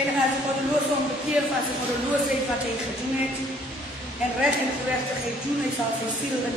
En als ik goddeloos om bekeerd als ik goddeloos weet wat hij gedaan heeft. En recht en gerechtigheid doen, hij zal zijn ziel en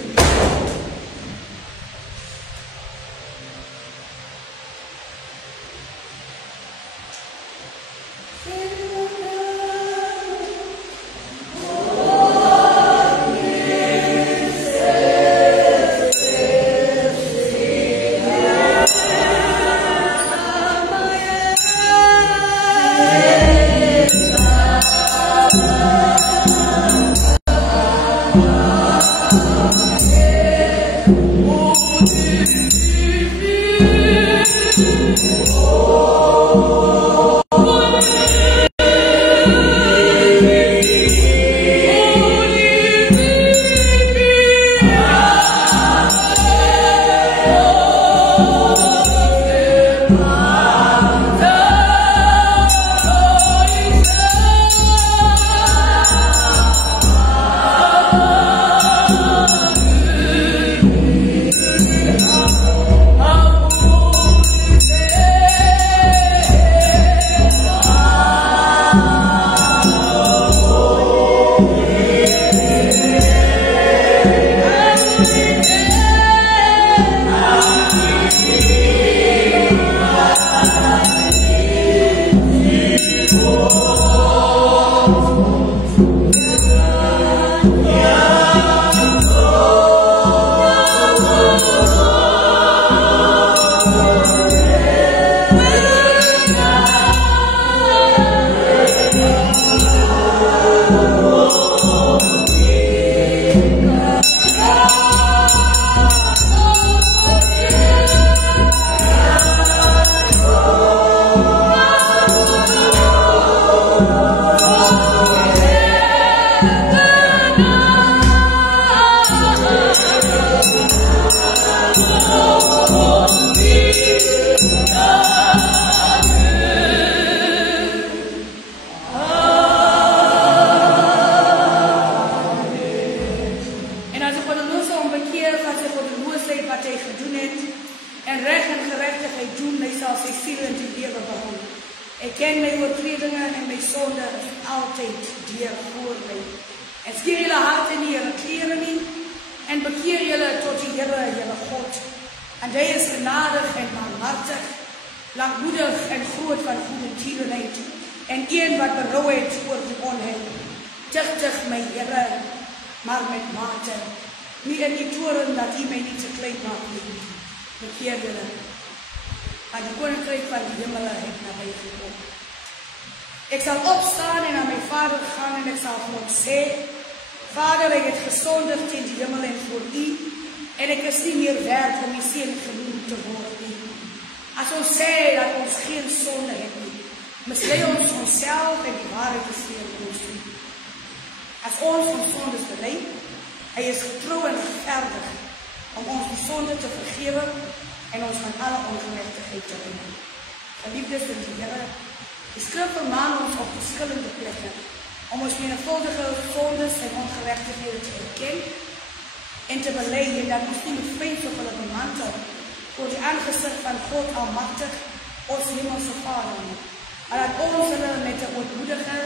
ik zal opstaan en naar mijn vader gaan en ik zal voor hem zeggen, Vader, ik heb gezondigd in de hemel en voor u, en ik is niet meer waard om uw zin genoemd te worden. Als ons zei dat ons geen zonde hebben, misleid ons onszelf en die waarheid is hier in ons. Als ons van zondes beleid, hij is getrouw en rechtvaardig om ons die zonde te vergeven en ons van alle ongerechtigheid te redden. Geliefdes in de Heer, de schrift vermaant ons op verschillende plekken om ons menigvuldige zondes en ongerechtigheden te erkennen en te beleiden dat ons niet met vreselijke mantel voor het aangezicht van God Almachtig, ons hemelse Vader, maar dat ons met de ootmoedige,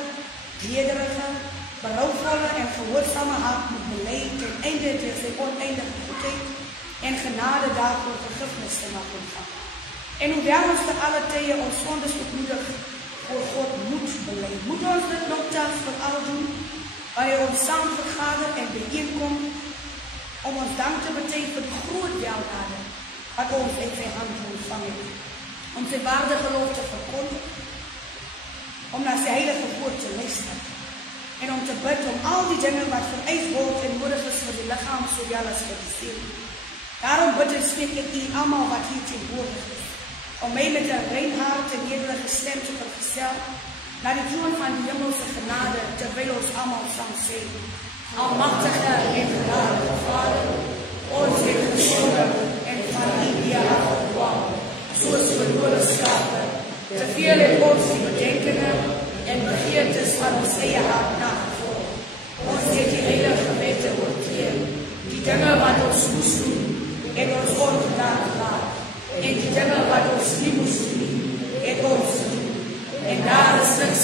nederige, berouwvolle en gehoorzame hart moet beleiden ten einde door zijn oneindige goedheid en genade daarvoor vergiffenis te maken. En hoewel ons te alle tijden ons zondes bemoedig voor God moet beleiden, moet ons dit nogthans voor al doen, wanneer ons samen vergaderen en bijeenkomt, om ons dank te betekenen voor de grote weldaden, wat ons in zijn hand ontvangen, om zijn waarde geloof te verkondigen, om naar zijn heilige woord te luisteren, en om te bidden om al die dingen wat vereist wordt en nodig is voor de lichaam, zowel als voor de ziel. Daarom bidden smeek ik u allemaal wat hier tegenwoordig is, om mij met een rein hart en nederige stem te vergezellen naar de troon van de hemelse genade, terwijl ons allemaal zal zijn. Almachtige en genadige Vader, ons heeft gezondigd en van die weer afgekwam, zoals verloren schapen, te veel in ons die bedenkingen en begeertes van ons eigen hart nagevolgd. Ons heeft die heilige wette oortreden, die dingen wat ons moest doen en ons ongedaan gelaten, en die dingen wat ons niet moest doen en ons doen. En daar is niks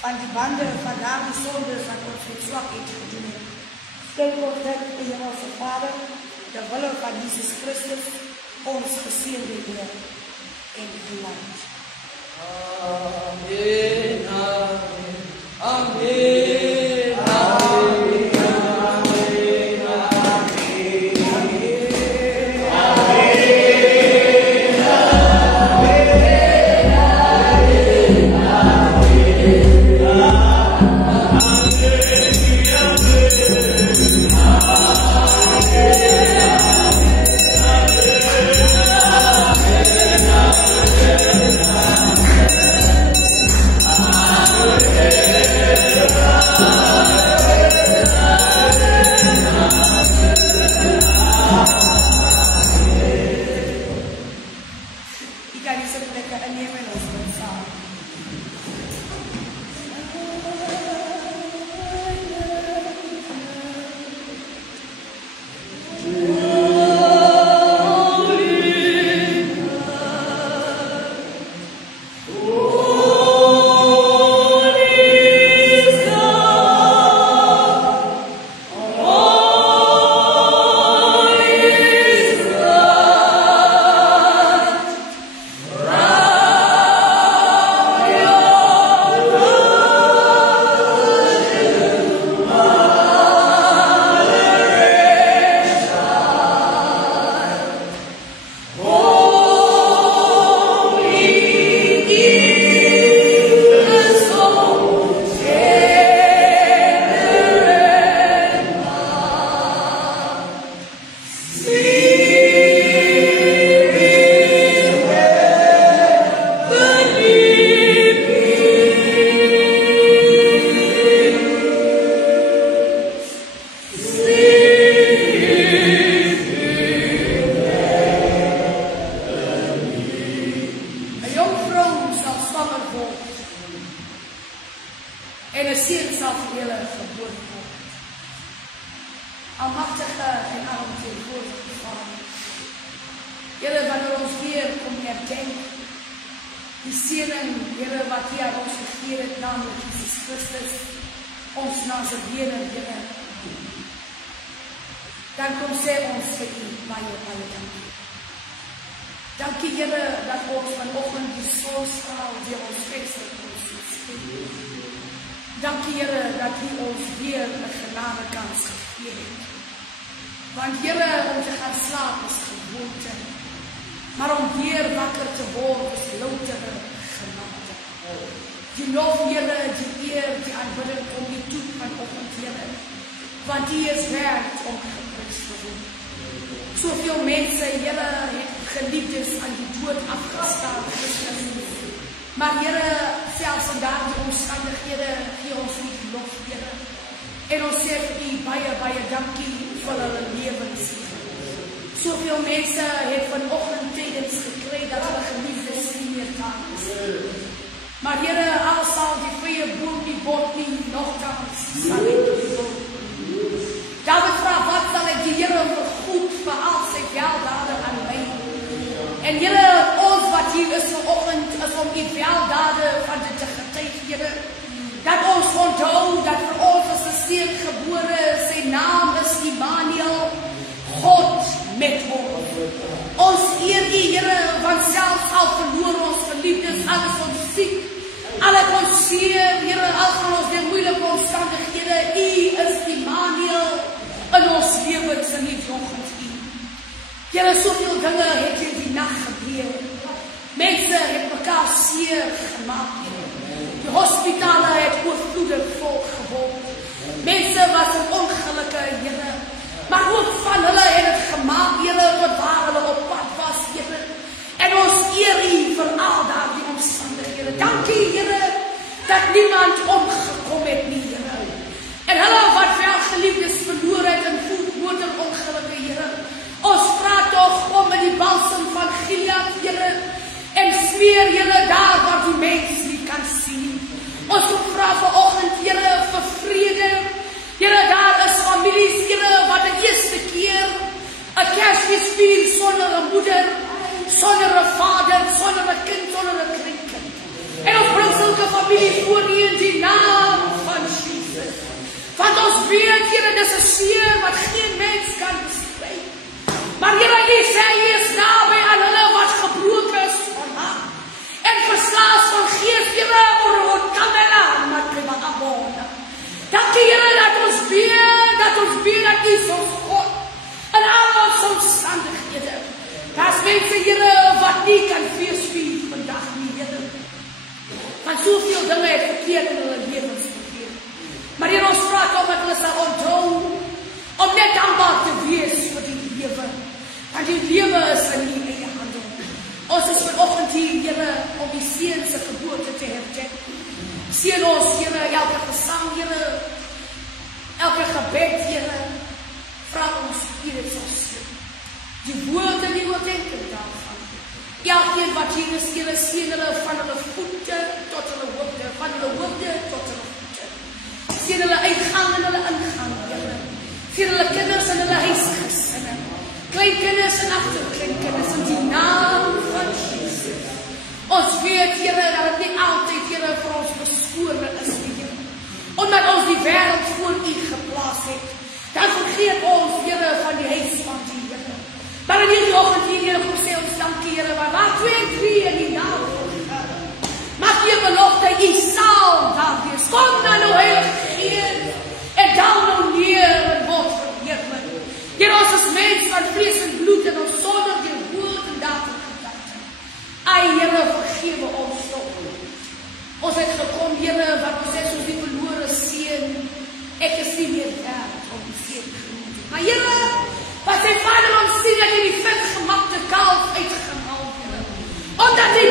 van die bande van daardie sonde van ons met swakheid gedoen het. Stel ons dit in Hemelse Vader, de wille van Jesus Christus, ons geseënde Heer en geland. Amen, amen, amen, amen. sonder 'n kind, sonder 'n kleinkind. En ons bring sulke families voor U in die naam weet, Here, dis 'n seer wat geen mens kan beskryf. Maar Here, U sê U is naby aan hulle wat gebroken is van hart en verslaas van gees, Here, oor kamela, maar kriba abona. Dankie, Here, dat ons weet dat U is ons God in al ons omstandighede. Daar's mense, Here, wat nie kan feesvier vandag nie, Here. Want soveel dinge het verkeerd in hulle lewens verkeerd. Maar Here, ons praat om dat hulle sal onthou om net dankbaar te wees vir die lewe. Want die lewe is in U eie hande. Ons is vanoggend hier, Here, om die seun se geboorte te herdenk. Seën ons, Here, elke gesang, Here, elke gebed, Here, vra ons, Here, sal seën. Die woorde die oordenking daarvan. Elkeen wat hier is, Here, seën hulle van hulle voete tot hulle hoofde, van hulle hoofde tot hulle voete. Seën hulle uitgang en hulle ingang, Here. Seën hulle kinders en hulle huisgesinne. Kleinkinders en agterkleinkinders in die naam van Jesus. Ons weet, Here, dat het nie altyd, Here, vir ons beskore is, Here. Omdat ons die wêreld voor U geplaas het, dan vergeet ons, Here, van die huis van die Here. Maar in hierdie oggend, Here, kom sê ons dankie, Here, waar 2 en 3 in die naam van die Here. Maak U belofte, U sal daar wees. Kom na nou, Heilige Gees, en dan nou neer en word verheerlik. Here, ons is mens van vlees en bloed en ons sonder die woord en daad en gedagte. Ai, Here, vergewe ons sonde. Ons het gekom, Here, wat ons sê soos die verlore seun. Ek is nie meer werd om die seun genoemd. Maar Here, wat sy Vader ons sien dat hy die vetgemakte kalf uitgehaal, Here. Omdat hy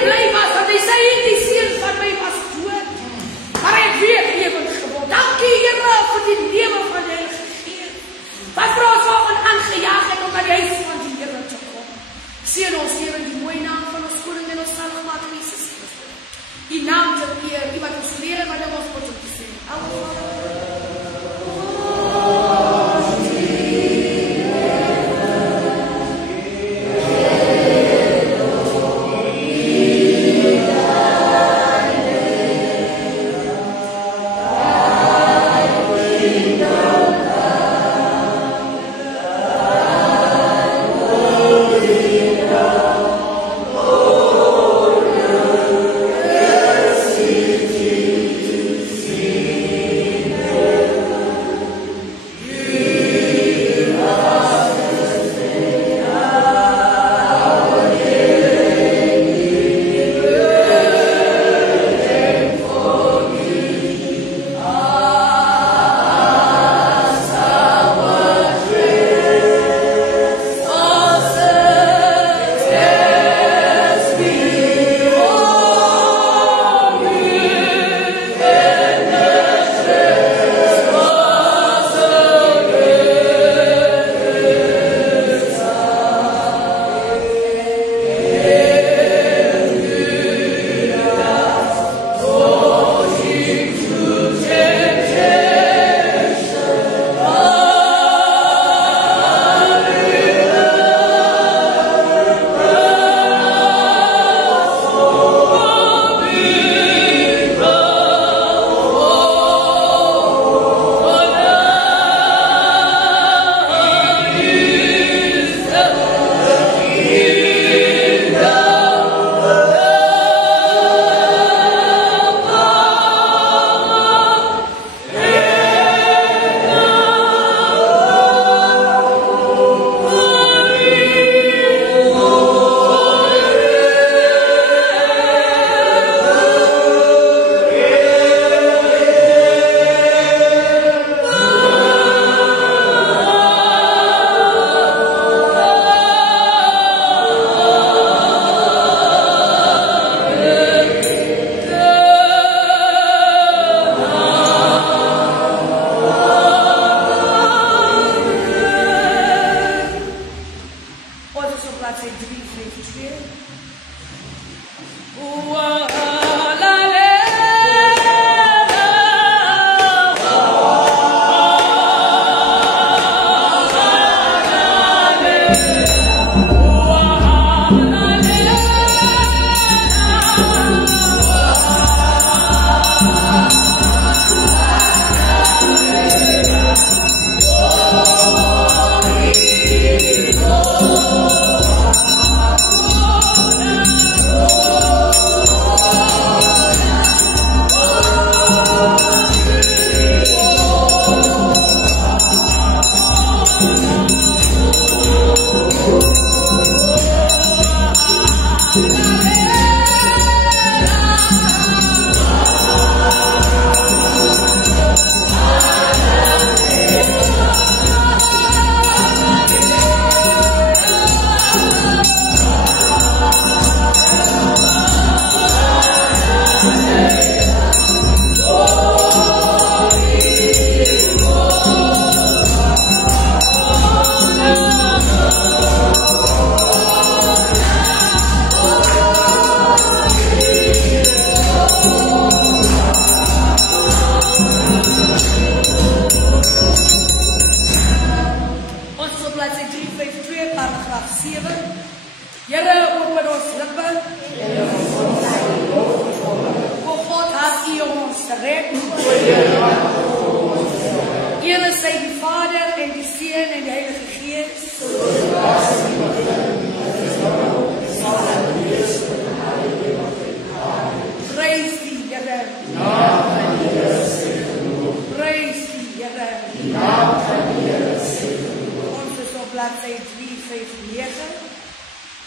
bladsy 359,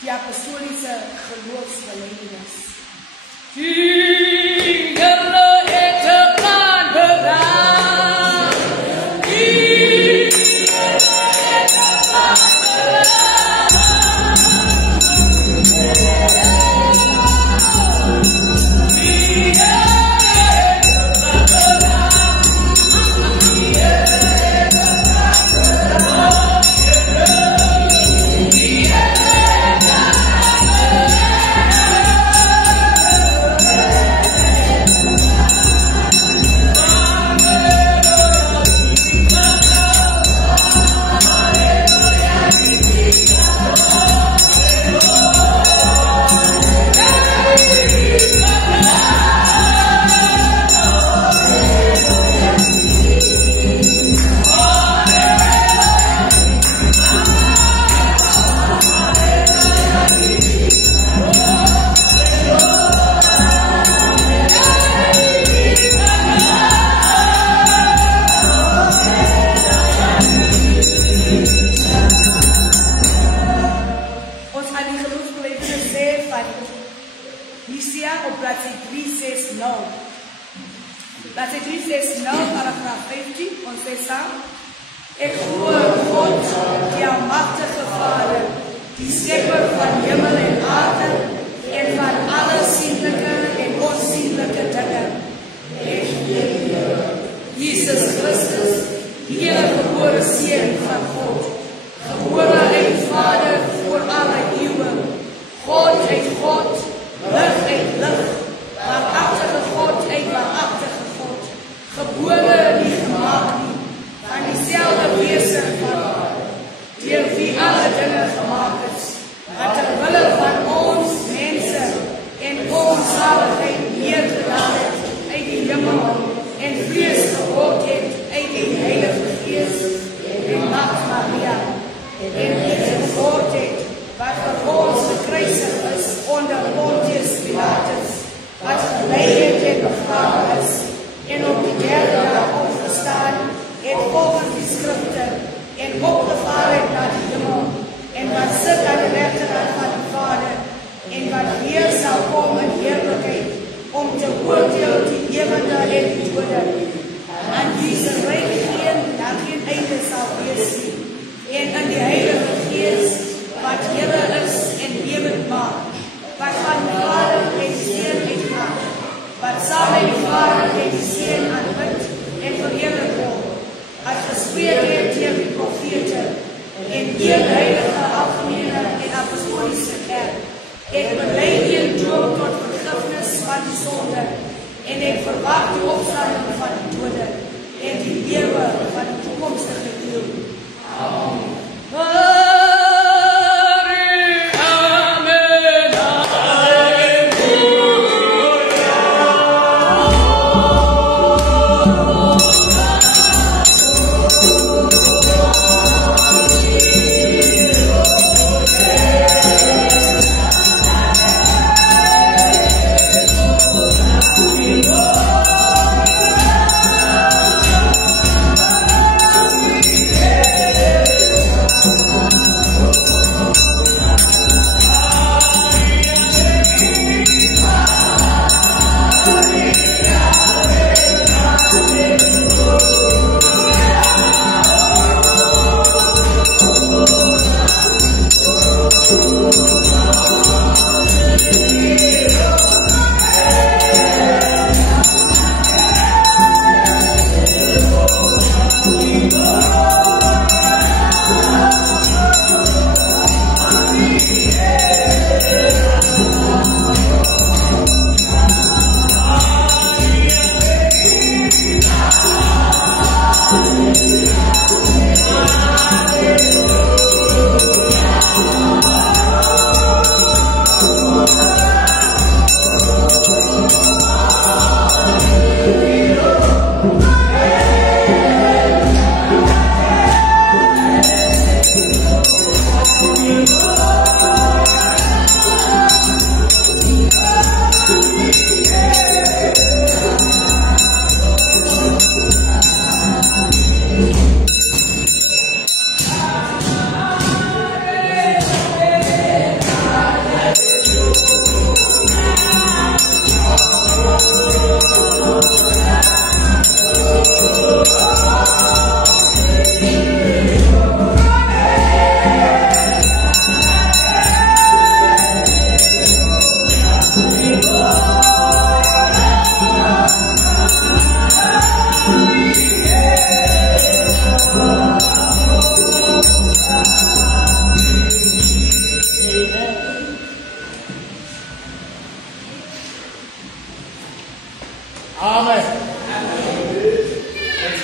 die apostoliese geloofsbelijdenis. Die Here het 'n plan bedacht. Die Here het 'n plan Bladsy 360, paragraaf 15, ons sê saam. Ek hoor God, die almagtige Vader, die skepper van hemel en aarde, en van alle sienlike en onsienlike dinge. Ek Jesus Christus, die eniggebore Seun van God, gebore uit Vader voor alle eeuwe, God uit God, lig uit lig, waaragtige God uit waaragtige God, gebore nie gemaak nie, van dieselfde wese van God, deur wie alle dinge gemaak is, wat ter wille van ons mense en ons saligheid neergedaan het uit die hemel en vlees geword het uit die Heilige Gees en Maagd Maria en iets geword het wat vir ons gekruisig is onder Pontius Pilatus, wat gelei het en begrawe is en op die derde dag opgestaan en volgens die skrifte en opgevaar het na die hemel en wat sit aan die regterhand van die Vader en wat weer sal kom in heerlikheid om te oordeel die lewende en die dode. Aan wie se ryk daar geen einde sal wees nie, en in die Heilige Gees wat Here is en lewend maak, wat van die Vader en die Seun uitgaan, wat saam met die Vader en die Seun aanbid en verheerlik word, as gespreek het deur die profete en een heilige algemene en apostoliese kerk, en bely een doop tot vergifnis van die sonde, en ek verwag die opstanding van die dode en die lewe van die toekomstige eeuw. Amen.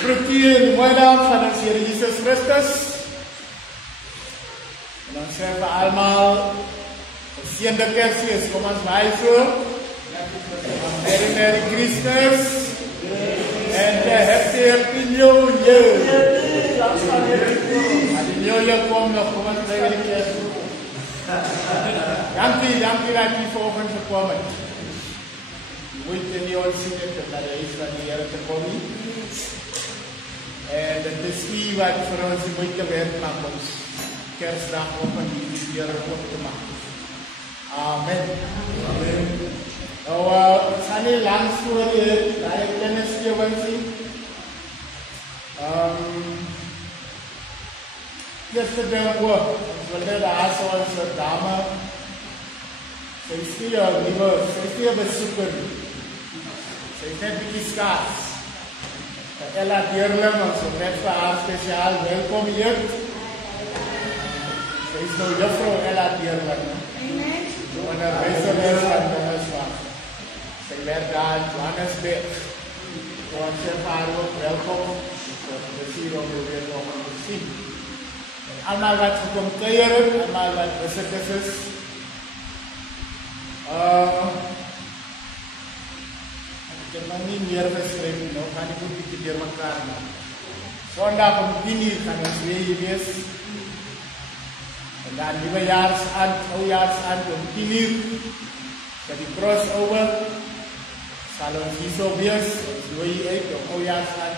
liturgie en die mooie naam van ons Here Jesus Christus. En ons sê vir almal, geseënde Kersfees, kom ons waai so. Merry Christmas. And happy New Year. Die New Year kom nog, kom ons bly die Kersfees. Dankie dat jy vanoggend gekom het. Moeite nie ons sien het, dat hy is van die Here te kom nie. En dit is nie wat vir ons die moeite werd maak ons Kersdag op en die Here op te maak. Amen. Nou, ons gaan nie lang storie het, daar ek kennisgewing sien. Eerste ding ook, ons wil net daar so ons dame, sy is nie een besoeker nie. Sy is net bietjie skaars. Ella Deerling, ons wil net vir haar spesiaal welkom hier. Sy is nou juffrou Ella Deerling. Amen. Die onderwyseres van Dongerswaard. Sy werk daar in Johannesburg. Ons sê vir haar ook welkom. Ons is hier om jou weer nog te sien. Allemaal wat gekom kuier het, allemaal wat visitors is. Ik heb nog niet meer geschreven, nou gaan ik een beetje door elkaar maken. Zondag om 10 uur gaan we weer hier wees. En dan nieuwjaarsand, oudjaarsand om 10 uur. Voor die crossover zal ons hier zo wees. Ons doe je uit op oudjaarsand.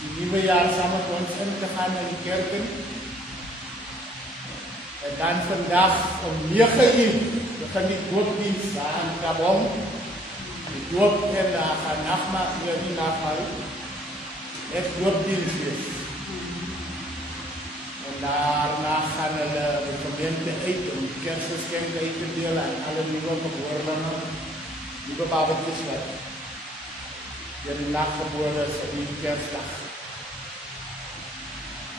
Die nieuwjaar samen met ons in te gaan naar die kerken. En dan vandaag om 9 uur begin die doopdienst daar in Gabon. Die doop en daar gaan nagmaal, nie nagmaal, net doopdienst wees. En daarna gaan hulle die gemeente uit om die Kersgeskenke uit te deel aan alle nieuwe geboorlinge, nieuwe babatjes wat die nachtgeboren is op die Kersdag.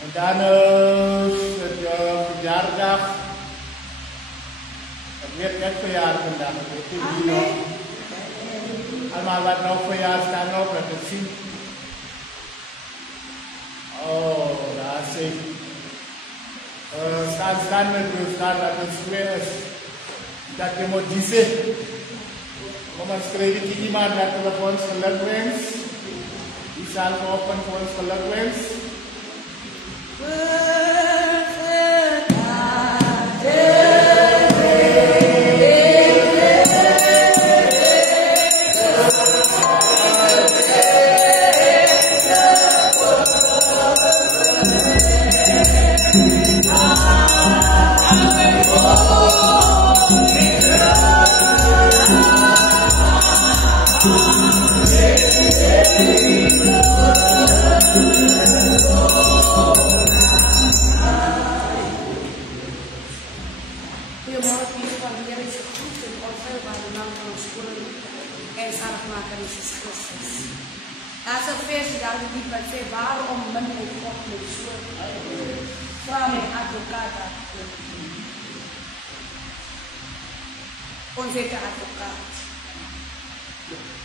En dan is het verjaardag. Ik weet net verjaardag vandaag, ik weet niet wie nog. Allemaal wat nog verjaardag staan nog, dat het zien. Oh, daar zie ik. Staan met u, staan dat het square is. Dat je moet diezen. Kom maar schrijven die iemand dat we voor ons geluk wens. Die zal geopend voor ons geluk wens. Daar's 'n vers daar die wat sê waarom min hy God met so vra my advokaat. Ons het 'n advokaat.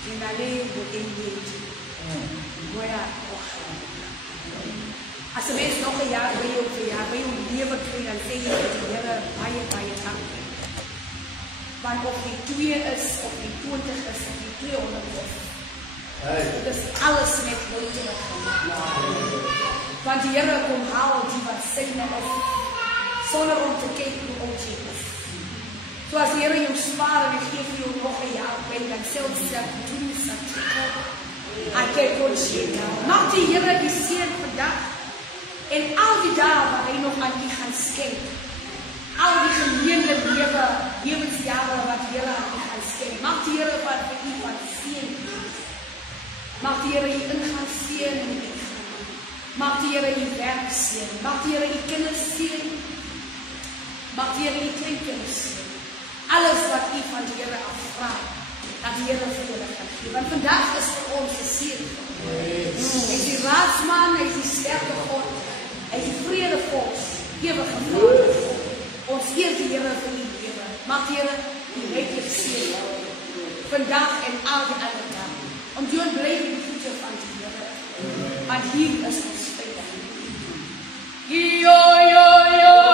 En alleen word ingeleid. Moja. As jy mens nog 'n jaar by jou lewe kry dan sê jy dat die Here baie dank. Want of die 2 is of die 20 is of die 200 is. Dit is alles net moeite wat want die Here kom haal die wat syne is sonder om te kyk hoe oud jy is. So as die Here jou spaar en gee vir jou nog 'n jaar by dan selfs dat doen sat. Ek kyk hoe jy mag die Here die seën vandag en al die dae wat hy nog aan u gaan skenk. Al die gemeende lewensjare wat die Here aan u gaan skenk. Mag die Here wat vir u van seën. Mag die Here u ingaan seën en uitgaan. Mag die Here u werk seën. Mag die Here u kinders seën. Mag die Here u kleinkinders seën. Alles wat u van die Here afvra, dat die Here vir julle gaan gee. Want vandag is vir ons 'n seën. Hy is die raadsman, hy is die sterke God. Hy is die vredevols, ewige Vader. Ons eer die Here vir u lewe. Mag die Here u ryklik seën. Vandag en al die ander dae. Om jou bly in die voete van die Here. Want hier is ons veilig. Yo, yo, yo,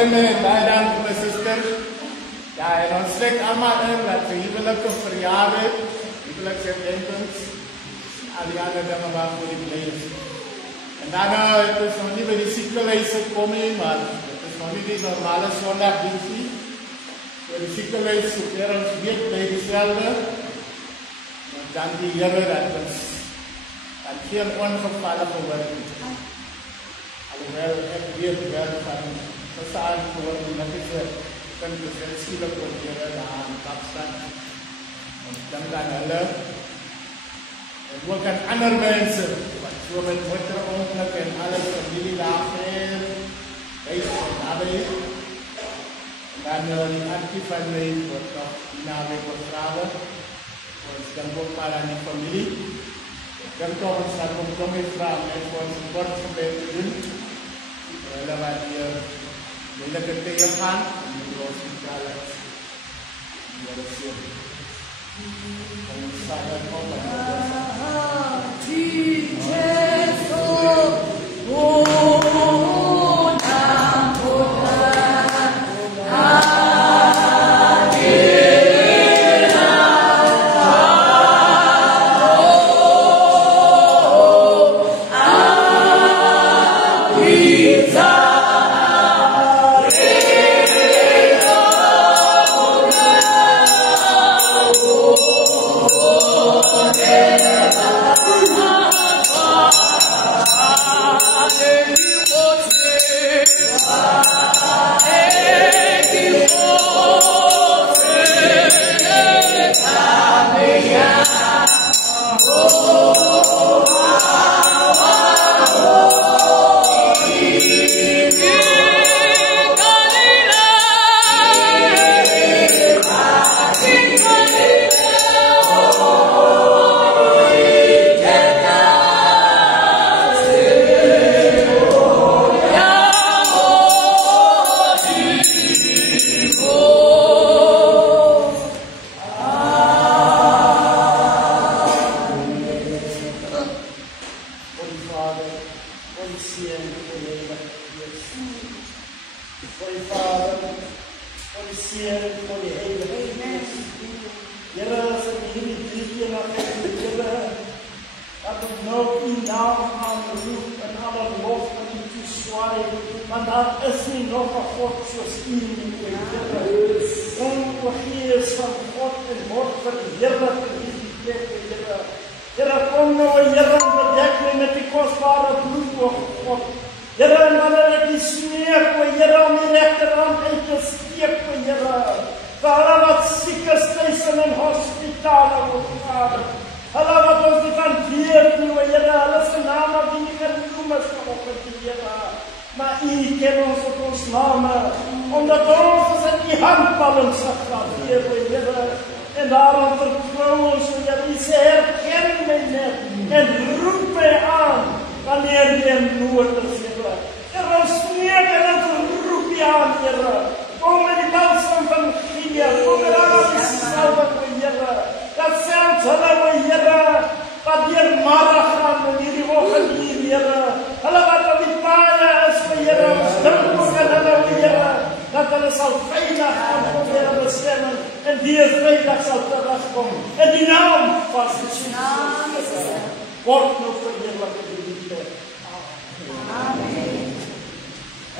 Amen. Baie dankie my suster. Ja, en ons sê almal in dat die huwelike verjaardag, huweliksherdenkings, al die ander dinge waarvoor die bly is. En dan het ons nog nie by die siekelhuis gekom nie, maar het is nog nie die normale sondagdiens nie. So die siekelhuis, sover ons weet, bly dieselfde. En dank die Here dat ons dat geen ongevalle gehoor nie. Alhoewel ek weet wel van gesaan voor die netjie kan dus skielik word Here daar in Kaapstad. Ons dank aan hulle. En ook aan ander mense wat so met motorongeluk en alles familie daar het. Wees van naby. En dan die antie van my wat nog naby wordt vragen. Ons dank ook maar aan die familie. Ik denk toch ons dat we toch eens vragen en voor ons een kort gebed te doen. Hulle wat hier moeilike tye gaan en die hospitaal is. Here seën. Ons sal dan op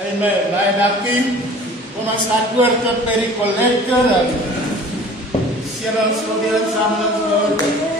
Amen. Baie dankie. Kom ons gaan oor tot by die kollekte en seën ons vir die insameling.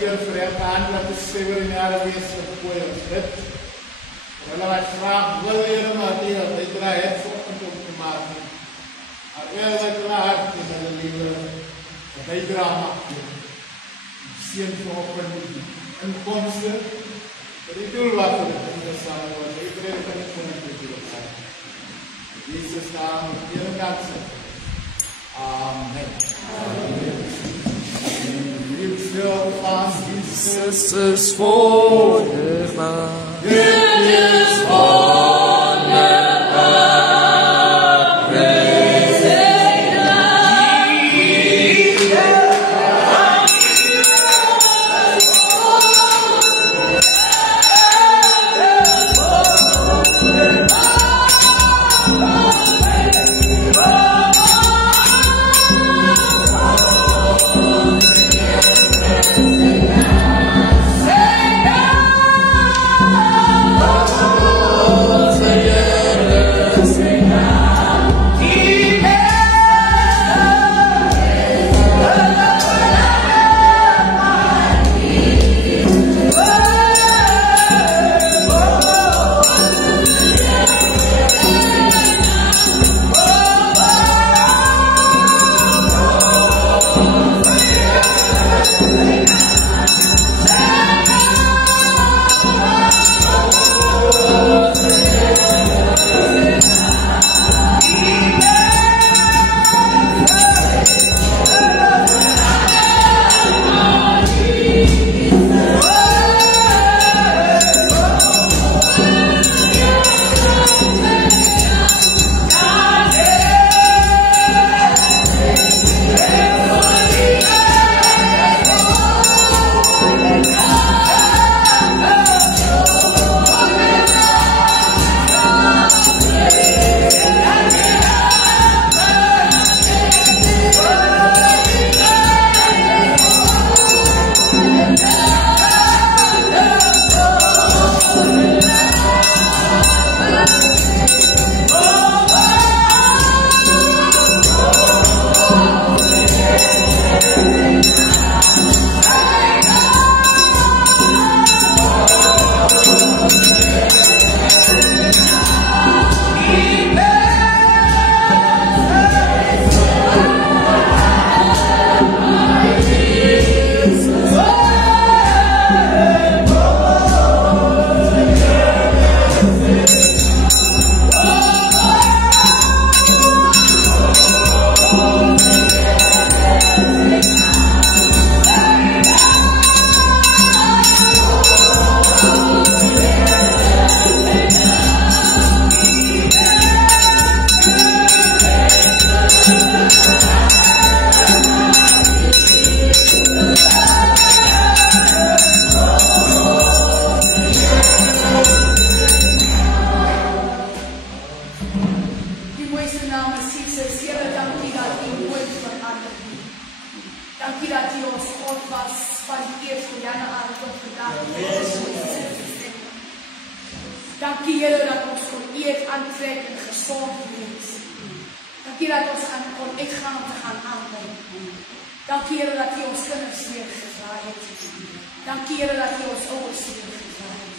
keer vir elke hand wat geskrywe in jare wees gegooi was dit. Hulle wat graag wil Here maar die bydra het vanoggend om te maak. Maar elke hart in hulle lewe bydra maak. Seën vanoggend inkomste vir die doel wat hulle in die saal word. Ek bid dat dit vir ons doen. Jesus naam, Here dank. Amen. Jesus is wonderbaar. Dit is wonderbaar. Prijs sy naam. Dankie Here dat ons voor U het aantrek en gesond wees. Dankie dat ons kon uitgaan om te gaan aanbid. Dankie Here dat U ons kinders weer gedraai het. Dankie Here dat U ons ouers weer gedraai het.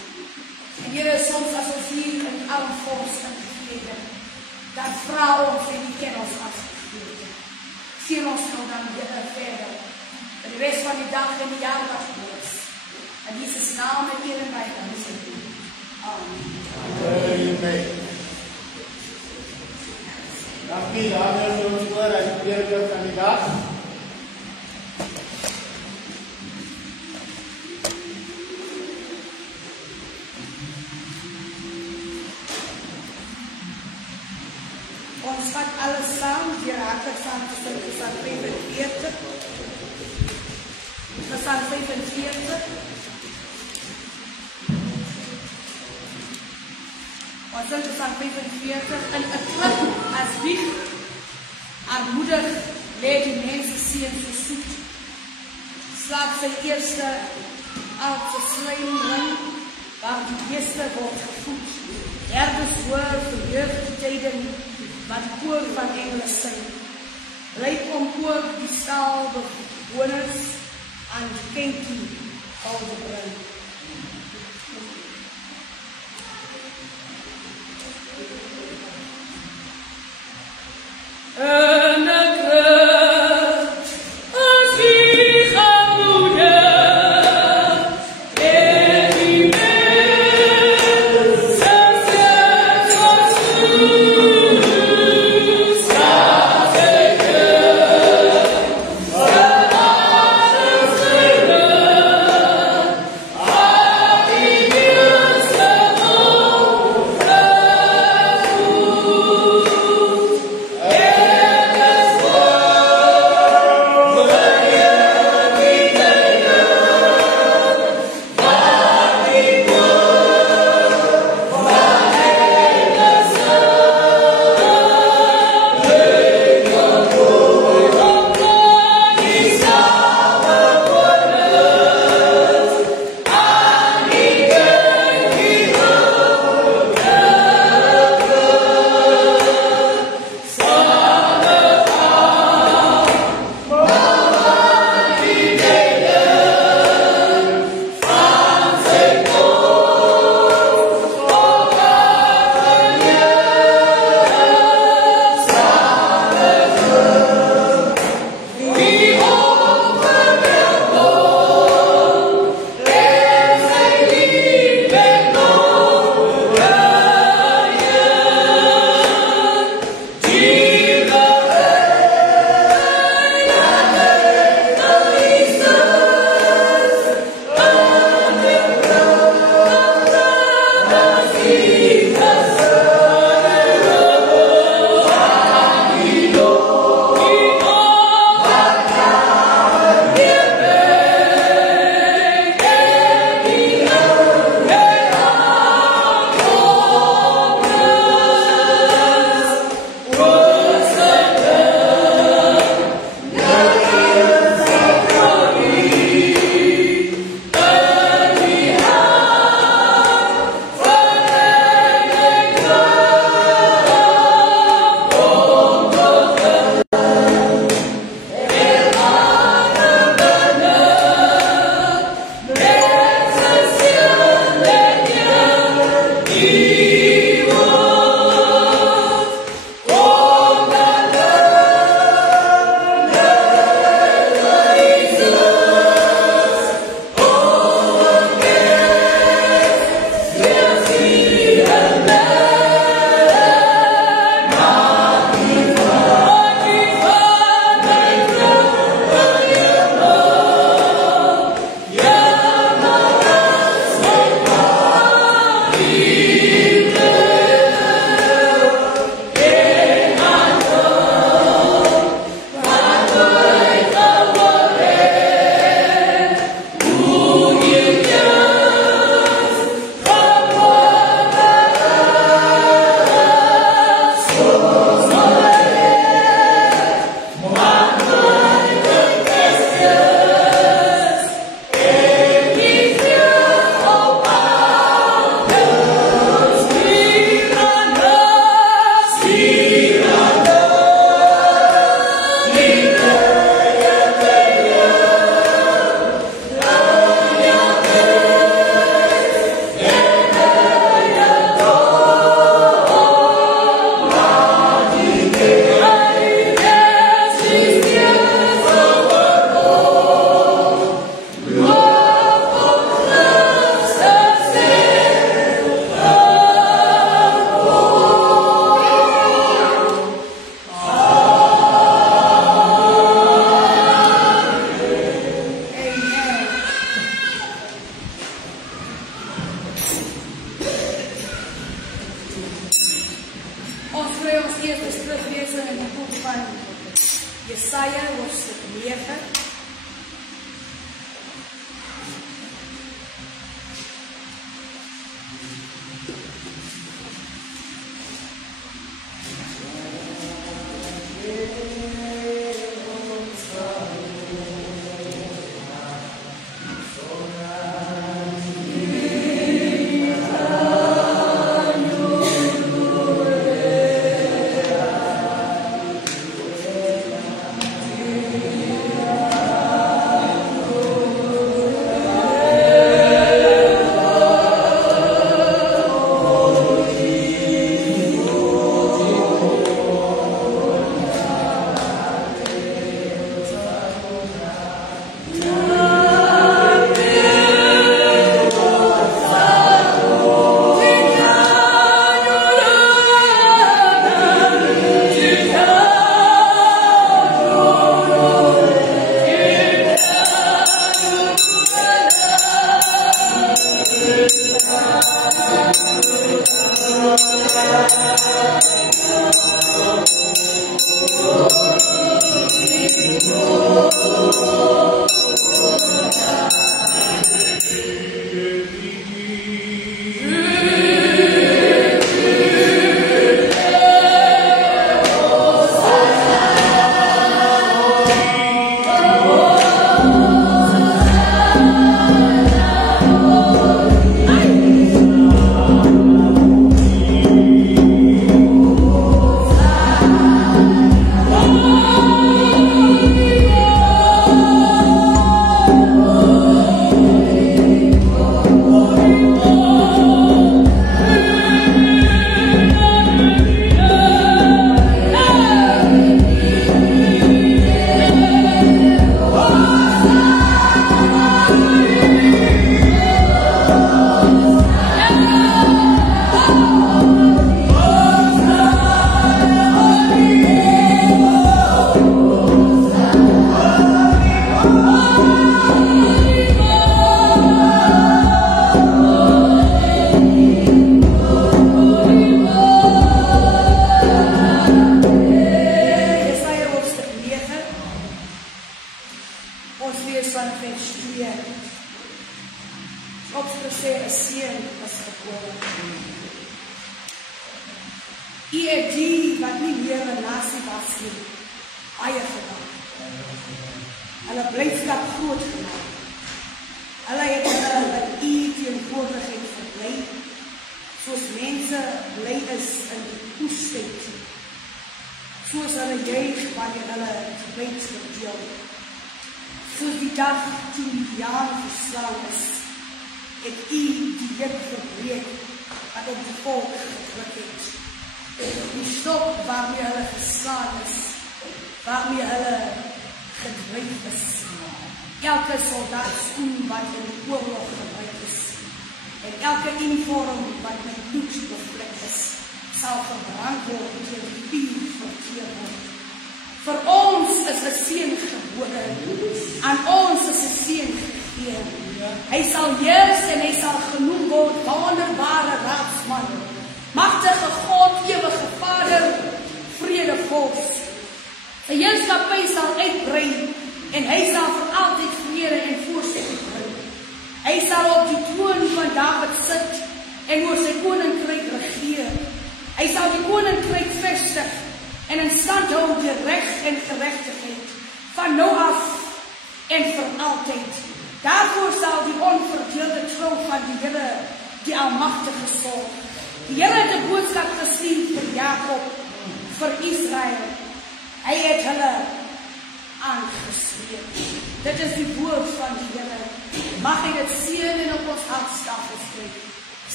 En Here, soms as ons hier in die armfonds ingegee het, dan vra ons en U ken ons as gegee. Sien ons nou dan verder. De rest van die dag en die jaar wat goed is. In Jesus naam en eer en by ons. Amen. Amen. Dankie, daarmee is ons oor as die derde van die dag. Ons vat alles saam, hier hartelijk saam tussen Psalm 45. Psalm 45. Ons sing Psalm 45. In 'n klip as wieg, armoedig lê die menseseun so soet. Slaap sy eerste oudste slijmring, waar die beeste word gevoed. Herders hoor verheugdetyding, wat koor van engele sing. Blyk om ook die staalbewoners aan die kenkie Jesaja hoofdstuk 9. Amen.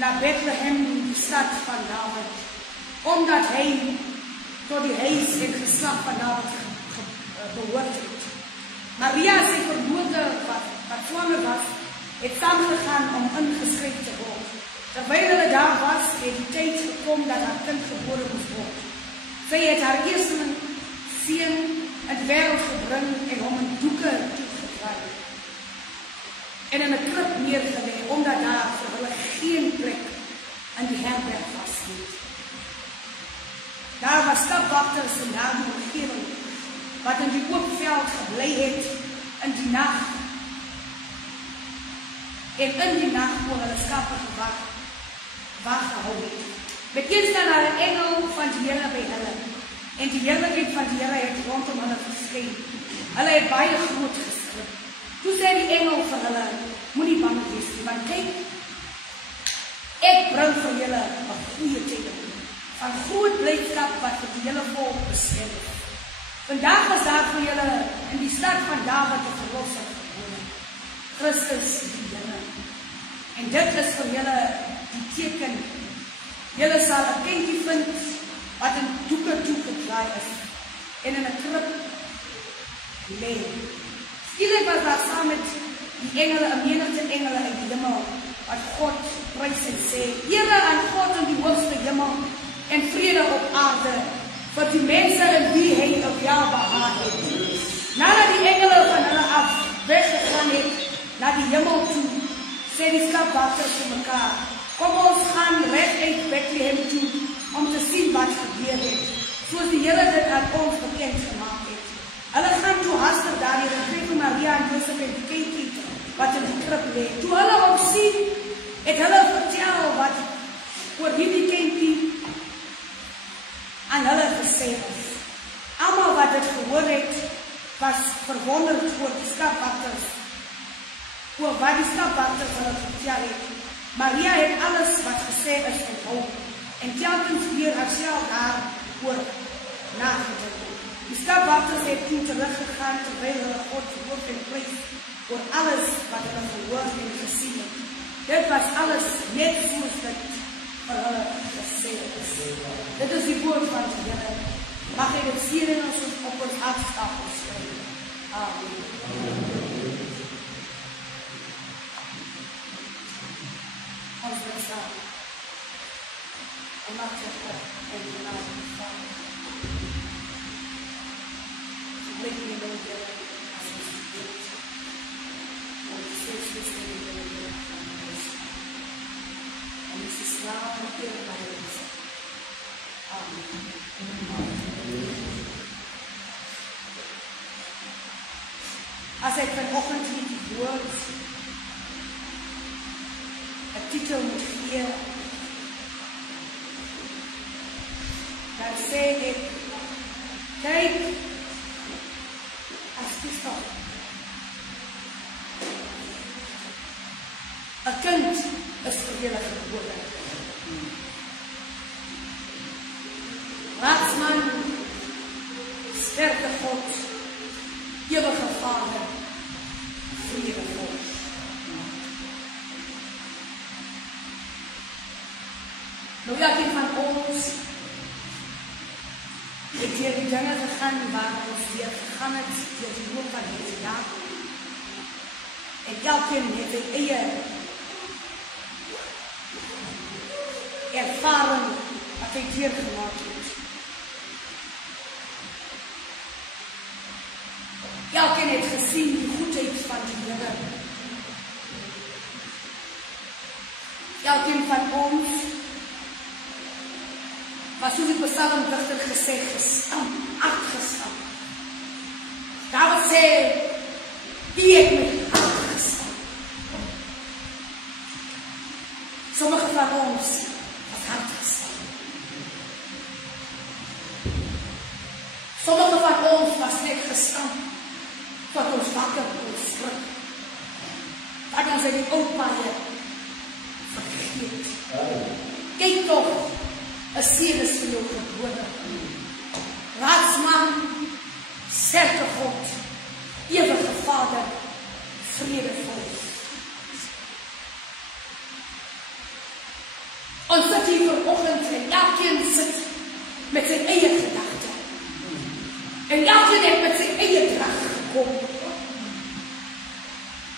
na Bethlehem, die stad van Dawid, omdat hy tot die huis en geslag van Dawid behoort het. Maria, sy verloofde wat swanger was, het saamgegaan om ingeskryf te word. Terwyl hulle daar was, het die tyd gekom dat haar kind gebore moes word. Sy het haar eerste seun in die wêreld gebring en hom in doeke toegedraai en in 'n krib neergelê, omdat daar vir hulle geen plek in die herberg was nie. Daar was stapwagters in daardie omgewing wat in die oop veld gebly het in die nag en in die nag oor hulle skape wag gehou het. Bekend dan daar 'n engel van die Here by hulle en die heerlikheid van die Here het rondom hulle verskyn. Hulle het baie groot geskrik. Toe sê die engel vir hulle, moenie bang wees nie, want kyk, ek bring vir julle 'n goeie teken van groot blydskap wat vir die hele volk bestem is. Vandag is daar vir julle in die stad van Dawid 'n verlosser gebore, Christus die Here. En dit is vir julle die teken. Julle sal 'n kindjie vind wat in doeke toegedraai is en in 'n krib lê. Skielik was daar saam met die engele 'n menigte engele uit die hemel wat God prys en sê, Here aan God in die hoogste hemel en vrede op aarde vir die mense in wie hy op welbehaag het. Nadat die engele van hulle af weggegaan het na die hemel toe, sê die skapwagters vir mekaar, kom ons gaan reguit Bethlehem toe om te sien wat gebeur het, soos die Here dit aan ons bekend gemaak het. Hulle gaan toe hastig daardie en kry vir Maria en Josef en die kindjie wat in die krib lê. Toe hulle hom sien, het hulle vertel wat oor hierdie kindjie aan hulle gesê is. Almal wat dit gehoor het, was verwonderd oor die skapwagters, oor wat die skapwagters hulle vertel het. Maria het alles wat gesê is onthou en telkens weer haarself daaroor nagedink. Die skapwagters het toe teruggegaan terwyl hulle God loof en prys oor alles wat hulle gehoor en gesien het. Dit was alles net soos dit vir hulle gesê is. Dit is die woord van die Here. Mag hy dit seën in ons op ons hartstafel skryf. Amen. Ons wil staan. En mag dit in die naam van die Vader. Blik nie meer die Here as ons gebed. Want die steeds is nie die Here van ons. En dis die slaap en keer by ons. Amen. As ek vanoggend hierdie woord 'n titel moet gee, dan sê ek, kyk, as toestaan. 'n kind is vir julle gebore. Raadsman, sterke God, ewige Vader, vrede God. Nou elkeen van ons het deur die dinge gegaan waar ons weer gegaan het deur die loop van hierdie jaar. En elkeen het sy eie ervaring wat hy deurgemaak het. Elkeen het gesien die goedheid van die Here. Elkeen van ons was soos die psalmdigter gesê, gestamp, afgestamp. Dawid sê, wie het my afgestamp? Sommige van ons was afgestamp. Sommige van ons was net gestamp, tot ons wakker kon skrik. Dat ons in die oudpaaie vergeet. Kyk toch, 'n seun is vir jou gebore. Raadsman, sterke God, ewige Vader, vrede God. eie gedagte. En elkeen het met sy eie drag gekom.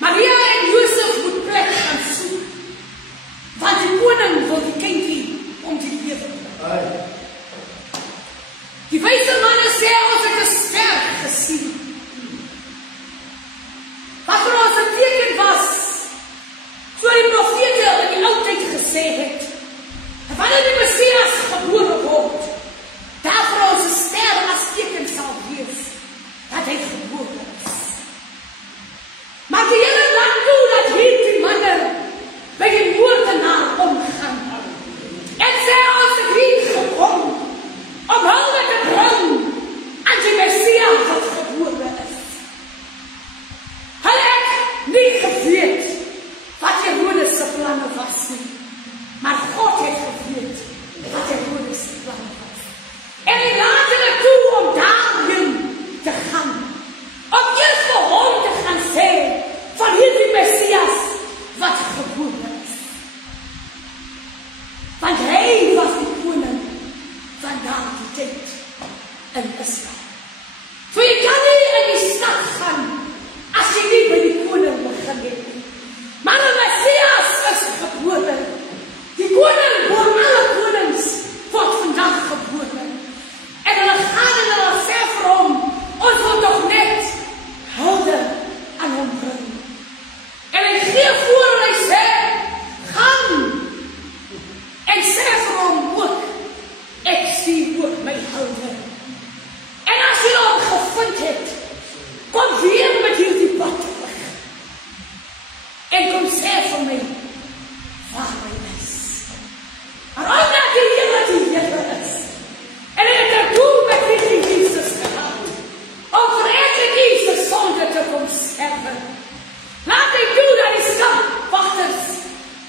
Maria en Josef moet plek gaan soek, want die koning wil die kindjie om die lewe. Die wyse manne sê ons het 'n ster gesien. Wat vir ons 'n teken was, so die profete in die ou tyd gesê het, en wanneer die Messias gebore word, daar vir ons 'n ster as teken sal wees, dat hy gebore is. Maar die hele land toe dat hierdie manne by die moordenaar omgaan, en sê ons het hier gekom, om hulde te bring aan die Messias wat gebore is. Hulle het nie geweet wat Herodes se planne was nie, maar God het geweet wat Herodes se planne was. En hy laat hulle toe om daarheen te gaan, om eers vir hom te gaan sê van hierdie Messias wat gebore is. Want hy was die koning van daardie tyd in Israel. So jy kan nie in die stad gaan as jy nie by die koning begin het nie. Maar die Messias is gebore. Die koning oor alle konings word vandag gebore. En hulle gaan en hulle sê vir hom, ons wil toch net hulde aan hom bring. En hy gee voor en hy sê, gaan en sê vir hom ook, ek sien ook my hulde. En as jy hom gevind het, kom weer met hierdie pad terug. En kom sê vir my, waar hy is. Maar omdat die Here is, en hy het er doel met hierdie Jesus gehad, om vir ek en die se sonde te kom sterven, laat hy toe dat die skapwachters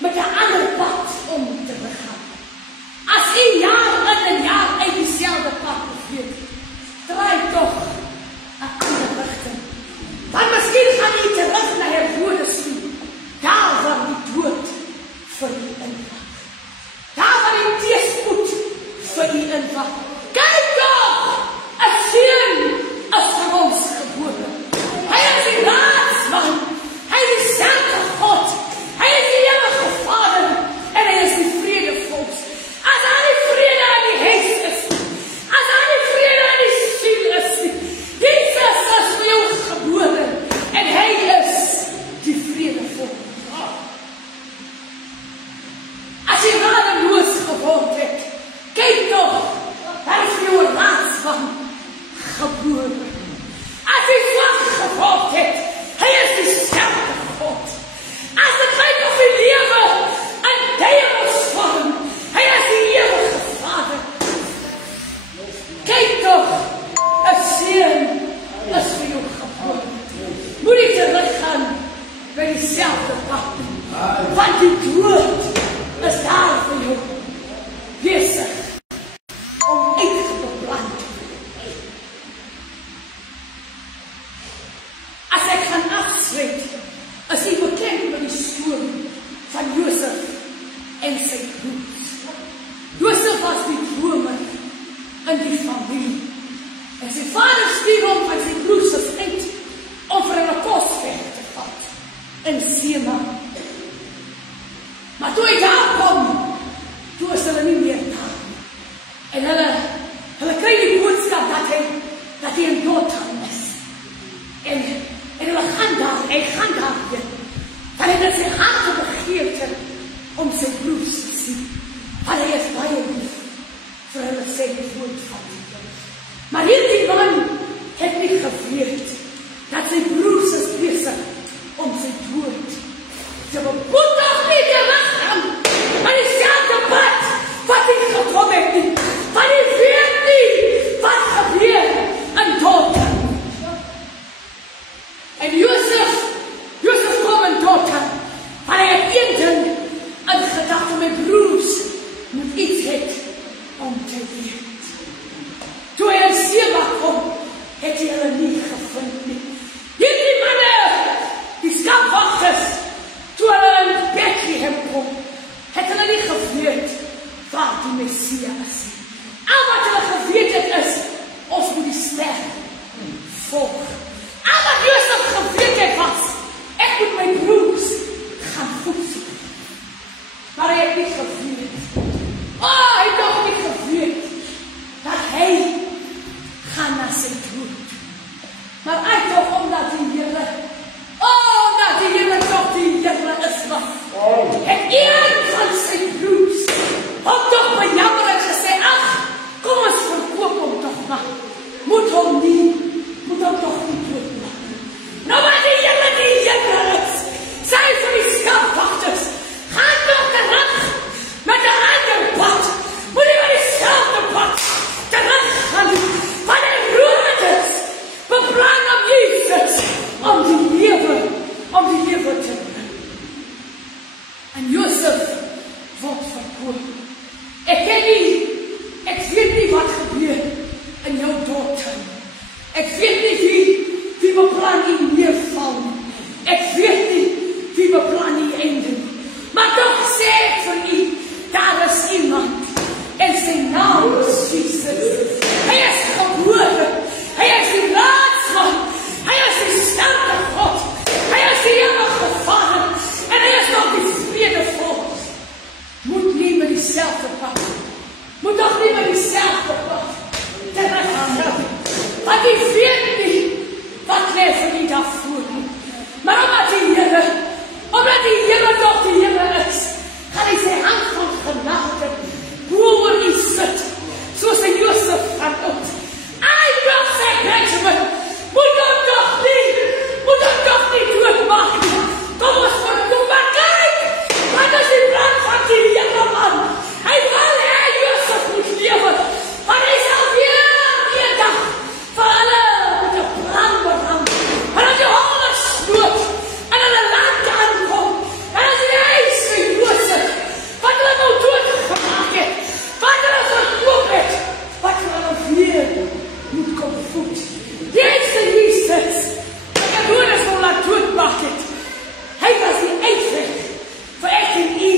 met 'n ander pad om te begaan. As jy jaar in en jaar uit dieselfde pad begeet, draai toch 'n ander rigting. Want miskien gaan jy terug na Herodes toe, daar waar die dood vir jy inwag. Daar waar die teëspoed vir jy inwag. Kyk toch, 'n seun is vir ons gebore. Hy is die raadsman, hy is die selfde God, hy is die ewige Vader, en hy is die vredevorst. As daar nie vrede in die huis is, as daar nie vrede in die siel is, Jesus is vir jou gebore, en hy is die vredevorst. As jy radeloos geword het, kyk toch, daar is vir jou 'n raadsman gebore. As jy swak geword het, hy is dieselfde God. As dit lyk of die lewe in duiwelsvorm, hy is die ewige Vader. Kyk toch, 'n seun is vir jou gebore. Moet nie teruggaan by dieselfde pad nie, want die dood is daar vir jou besig om uitgeplant te word. As ek gaan afsluit, is jy bekend met die storie van Josef en sy broers. Josef was die dromer in die familie. En sy vader stuur hom van sy broers uit om vir hulle kos weg te vat in Sema. Maar toe hy daar kom, toe is hulle nie meer daar. En hulle kry die boodskap dat hy in Dothan is. En hulle gaan daar, hy gaan daar weer. Want hy het sy harte begeerte om sy broers te sien. Want hy is baie lief vir hulle sê die woord van die Here. Maar hierdie man het nie geweet dat sy broers is besig om sy dood te bepoet of nie te wachten. Maar dieselfde pad wat hy gekom het nie. Want hy weet nie wat gebeur in Dothan. En Josef kom in Dothan. Maar hy het een ding in gedagte, my broers moet iets het om te weet. Toe hy in Seba kom, het hy hulle nie gevind nie. Hierdie manne, die skapwachters, toe hulle in Bethlehem kom, het hulle nie geweet waar die Messias is. Al wat hulle geweet het volg. Al wat Josef geweet het was, ek moet my broers gaan voedsel. Maar hy het nie geweet. Hy het nog nie geweet dat hy gaan na sy dood. Maar hy toch omdat die Here toch die Here is wat. En een van sy broers hom toch bejammer en gesê, ag, kom ons verkoop hom toch maar. Moet hom toch nie doodmaak. Nou wat die Here is, sy vir die skapwachters, gaan toch terug met 'n ander pad. Moet nie met dieselfde pad terug gaan, want hy roet is, beplan op Jesus, om die lewe te bring. En Josef word verkoop. Ek weet nie wat gebeur in jou doodtuin. Ek weet nie wie beplan nie neerval. Ek weet nie wie beplan nie einde. Maar toch sê ek vir u, daar is iemand en sy naam is Jesus. Hy is gebore, hy is die raadsman, hy is die sterke God, hy is die ewige Vader en hy is nog die vredevorst. Moet nie met dieselfde pad, moet toch nie met dieselfde pad teruggaan, want die weet nie wat lê vir die dag voor nie. Maar omdat die Here toch die Here is, gaan hy sy hand van genade oor u sit, soos in Josef van oud. Hy nog sê, Benjamin, moet hom toch nie doodmaak nie. Kom ons verkoop, maar kyk, wat is die plan van die Here man? Hy wil hê Josef moet lewe, maar hy sal weer een dag vir hulle met 'n plan berang. Hulle die honde sloot en hulle land aankom. En as die huis vir Josef, wat hulle nou doodgemaak het, wat hulle verkoop het, wat hulle weer moet kom voed. Die eerste Jesus, wat Herodes nou laat doodmaak het, hy was die uitweg vir ek en u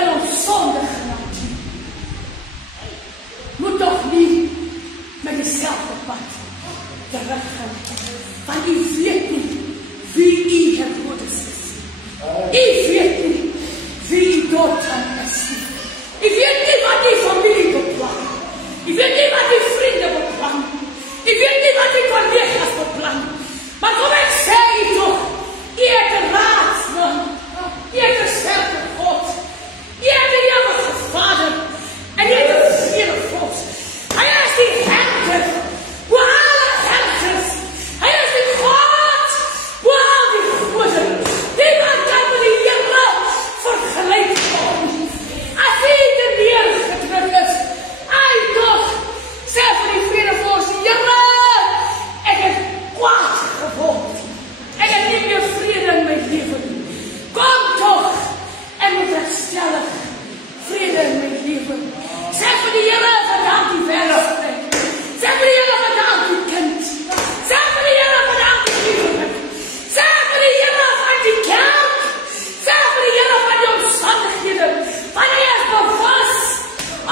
in ons sondige natuur. Moet toch nie met dieselfde pad teruggaan, want u weet nie wie u Herodes is. U weet nie wie u doodtuin is. U weet nie wat die familie beplan. U weet nie wat die vriende beplan. U weet nie wat die collega's beplan. Maar kom ek sê u toch, u het 'n raadsman, u het 'n sterke God, u het 'n ewige Vader, en u het 'n vredevorst. Hy is die herder, oor alle herders. Hy is die God, oor al die gode. Niemand kan met die Here vergelyk word. As hy te neergedruk is, hy toch sê vir die vredevorst, Here, ek het kwaad geword. Ek het nie meer vrede in my lewe nie. Kom toch en met herstellig vrede in my lewe. Sê vir die Here vandag die werkstryd. Sê vir die Here vandag die kind. Sê vir die Here vandag die huwelik. Sê vir die Here van die kerk. Sê vir die Here van die omstandighede. Want hy is bewus,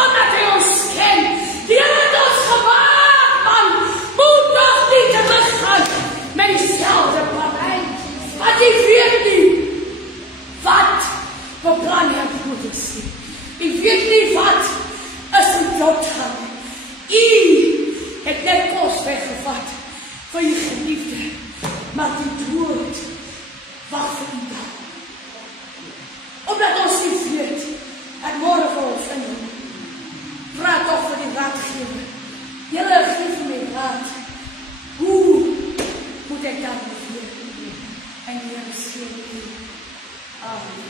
omdat hy ons ken. Die Here het ons gemaak, man. Moet toch nie teruggaan met dieselfde partij. Want die weet nie wat beplan Herodes nie. Die weet nie wat is in doodgaan. U het net kos weggevat vir u geliefde, maar die dood wag vir u dan. Omdat ons nie weet, en môre vir ons indoen, praat toch vir die raadgever. Julle geef my raad. Hoe moet ek dan leef? En die Here seën u. Amen.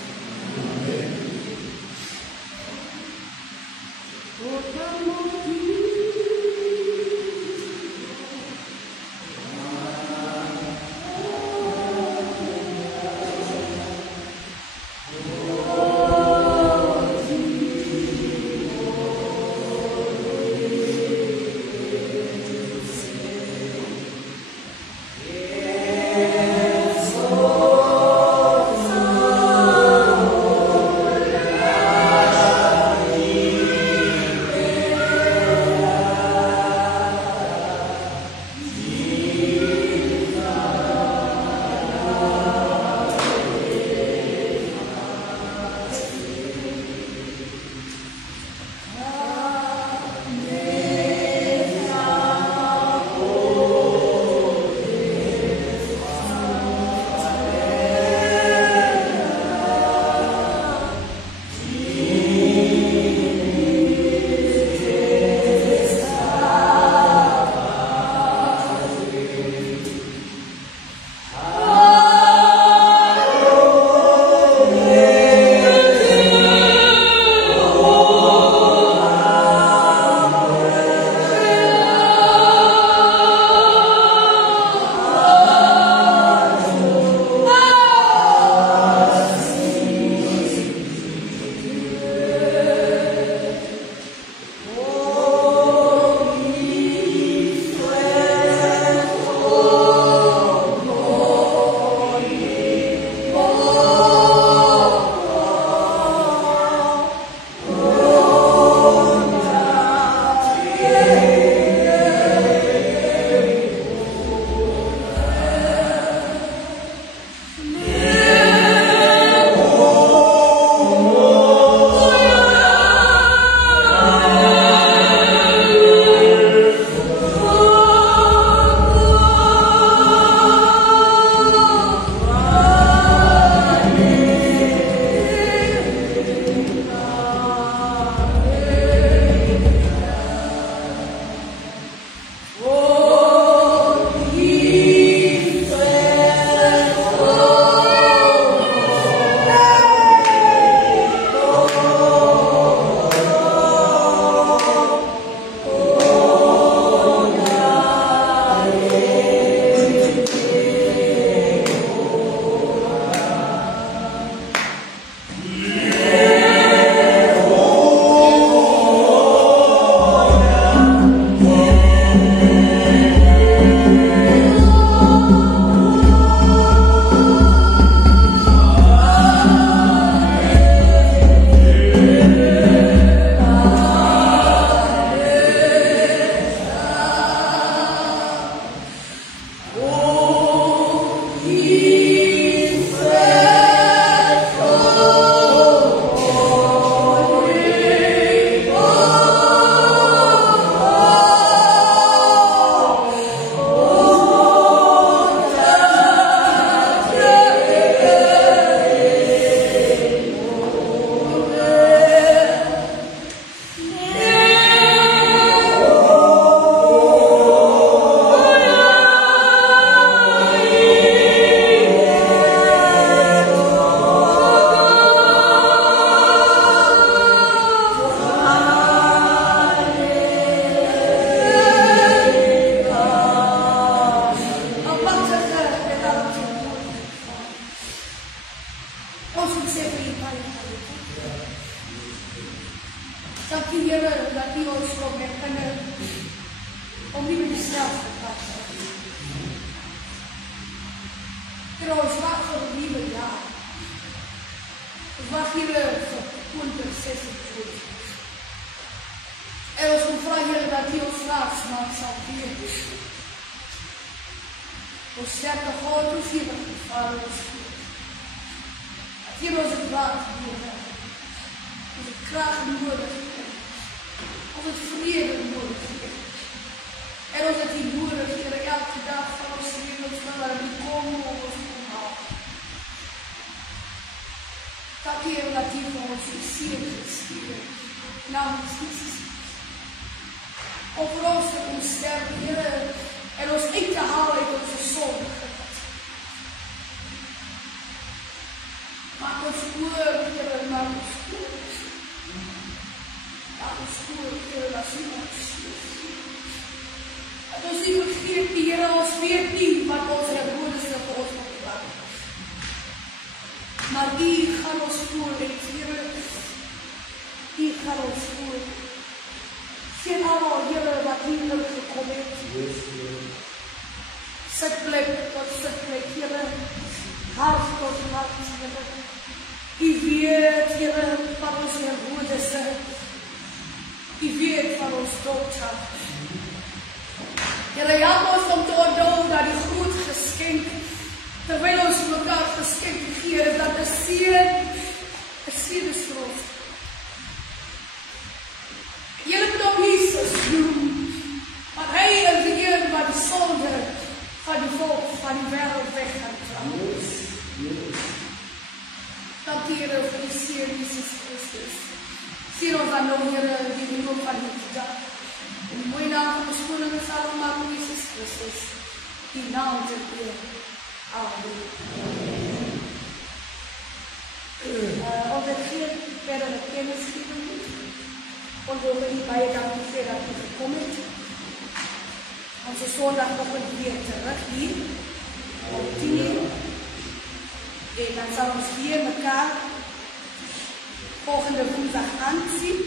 vraag hier voor intercessie toe. En ons vraag hier dat hij ons vraagt, maar zal hier. Ons sterke God, ons hier Vader, ons hier. Dat hier ons het water hier. Ons het kracht nodig. Ons het vrede nodig. En ons het die nodig, Heer, elke dag van ons leven, waar we komen om ons te halen. Dank Heer, dat die van ons die ziel gestuurd. Namens Jezus. Om voor ons te kunnen sterven, Heer, en ons in te halen uit onze zonde. Maak ons goed, Heer, maak ons goed. Maak ons goed, Heer, dat u ons ziet. Dat ons niet vergeet, Heer, ons weet niet wat onze broeders en voor ons moeten doen. Maar die gaan ons voor, Heer. Die gaan ons voor. Sien allemaal, Heer, wat hier hebben gekomen heeft. Zitplek tot zitplek, Heer. Hart tot hart, Heer. U weet, Heer, wat onze broeders zijn. U weet wat ons dood had. Heer, help ons om te onthouden dat die goed geschenk, terwijl ons elkaar geschenk gegeven, dat de seer is groot. Jullie moet ook Jezus doen, want hij is de Heer wat de zonde van die volk, van die wereld weg gaat trouwen. Dank Heer voor die seer Jezus Christus. Zie ons dan nog, Heer, die we ook van u gedaan. In de mooie naam van de koning en Vader Jezus Christus, die naam te eer. Amen. Als ik geen verdere kennis geven moet, ons wil niet bij je danken voor dat u gekomen bent. Onze zondag nog een keer terug hier, om 10:00. En dan zal ons hier elkaar volgende woensdag aanzien.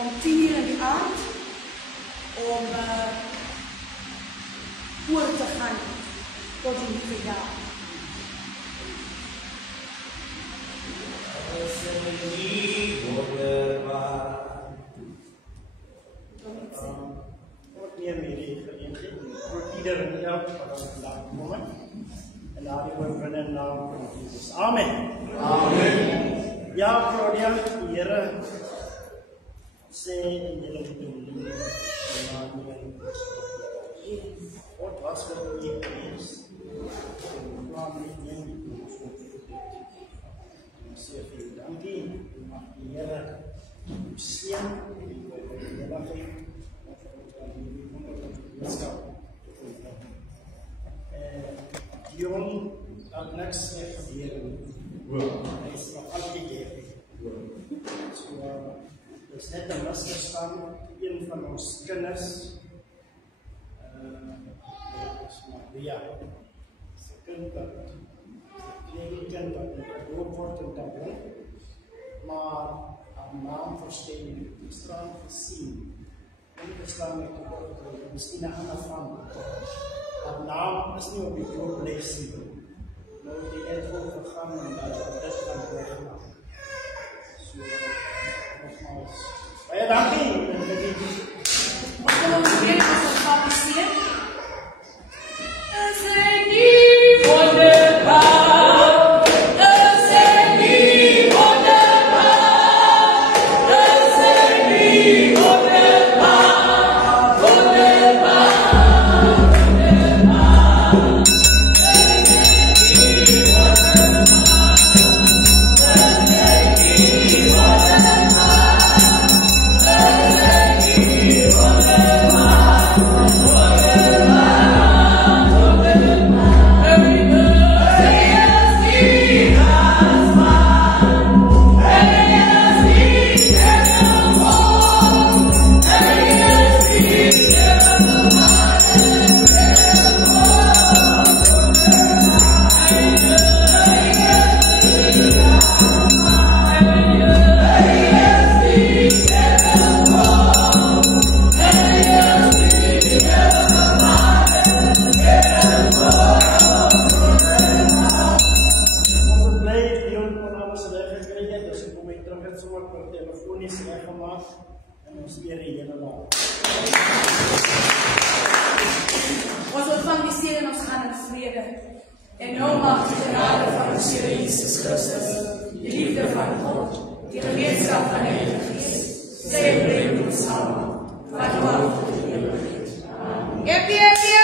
Om 10:00 in de avond, om voor te gaan tot een nieuwe jaar. Wat meer mee voor iedereen en elk van ons vandaag komen. En laten we binnen naam van Jezus. Amen. Amen. Ja, Claudia, Heere, sê en julle moet doen. God was vir u gewees. Vra met neem die ons op te sê vir u dankie. Mag die Here u seën en die heiligheid van die wonderlike Dion dat niks meer gebeur nie. Hy is nog altyd hier. So, is net 'n misverstand, een van ons kinders, is Maria, sy kind wat, kleine kind wat gedoop word in Tabon, maar haar naam verstaan die straat gesien, en verstaan ek ook, miskien 'n ander van, haar naam is nie op die dooplijst nie, nou die net overgaan en dit gaan wegmaak. So, nogmaals. Baie dankie. Ons wil ons weer as ons gaan seën. Is hy nie wonderbaar? Is hy nie wonderbaar? Is hy nie wonderbaar? Wonderbaar, wonderbaar. Is hy nie wonderbaar? Is hy nie wonderbaar? gemaak en ons eer die Here daar. Ons ontvang die seën en ons gaan in vrede. En nou mag die genade van ons Here Jesus Christus, die liefde van God, die gemeenskap van die Heilige Gees, sy en bly met ons saam, van nou af tot die ewigheid. Amen. Happy, happy,